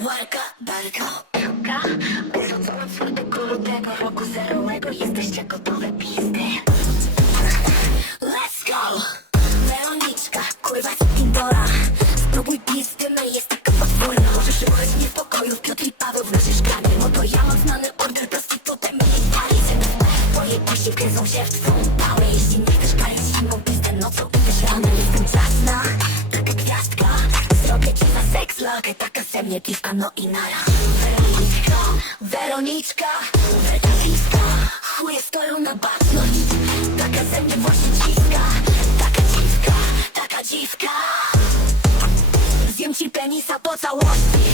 Walka, belka, piłka. Wysocona czwartego lutego roku zerowego Jesteście gotowe pizdy. Let's go! Weroniczka, kurwa z Tindora Spróbuj pizdy, no jest taka potworna Możesz szukać niepokoju Piotr i Paweł w naszej szklanie No to ja mam znany order prostytutem militari Twoje pasi kręcą się w twą pałę. Jeśli nie chcesz palić zimną pizdę nocą Idziesz rano, jestem czasna Taka gwiazdka Zrobię ci za seks lalkę Taka ze mnie piwka, no i nara. Weroniczka, Weroniczka Werka piwka Chuje stoją na baczność Taka ze mnie właśnie dziwka. Taka dziwka, taka dziwka. Zjem ci penisa po całości.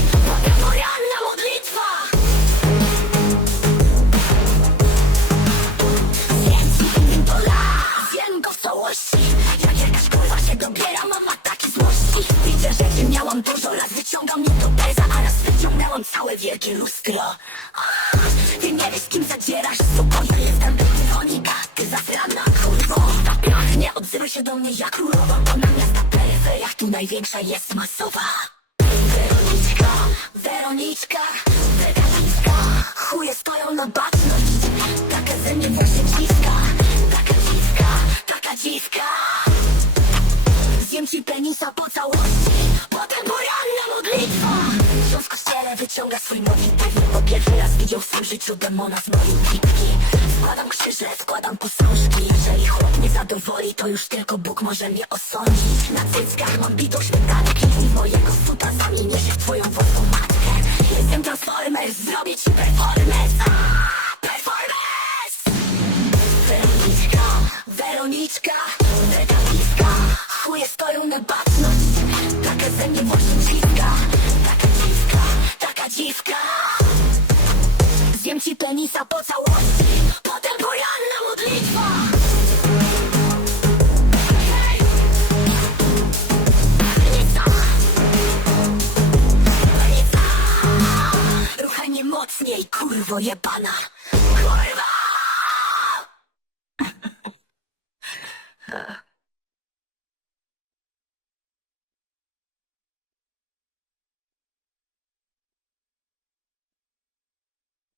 Moja modlitwa miałam dużo lat Wyciągam mnie do beza A raz wyciągnęłam całe wielkie lustro. Ty nie wiesz kim zadzierasz Spokojnie jestem Weronika Ty zasrana kurwo. Nie odzywaj się do mnie jak królowa Bo na miasta peryferiach tu największa jest masowa. Weroniczka, Weroniczka, Weroniczka Chuje stoją na baczność Taka ze mnie właśnie dziwka Taka dziwka, taka dziwka Zjem ci penisa po całości wyciąga swój modlitewnik Bo pierwszy raz widział w swoim życiu demona z mojej pipki Składam krzyże, składam posążki. Jeżeli chłop nie zadowoli, to już tylko Bóg może mnie osądzić. Na cyckach mam bitą śmietanę Kliknij w mojego suta, zamienię się w twoją własną matkę. Jestem transformers, zrobię ci performance. Aaa, Performance! Weroniczka, Weroniczka dziwka Zjem ci penisa po całości Potem poranna modlitwa Hej! Penica! Ruchaj mnie mocniej, kurwo jebana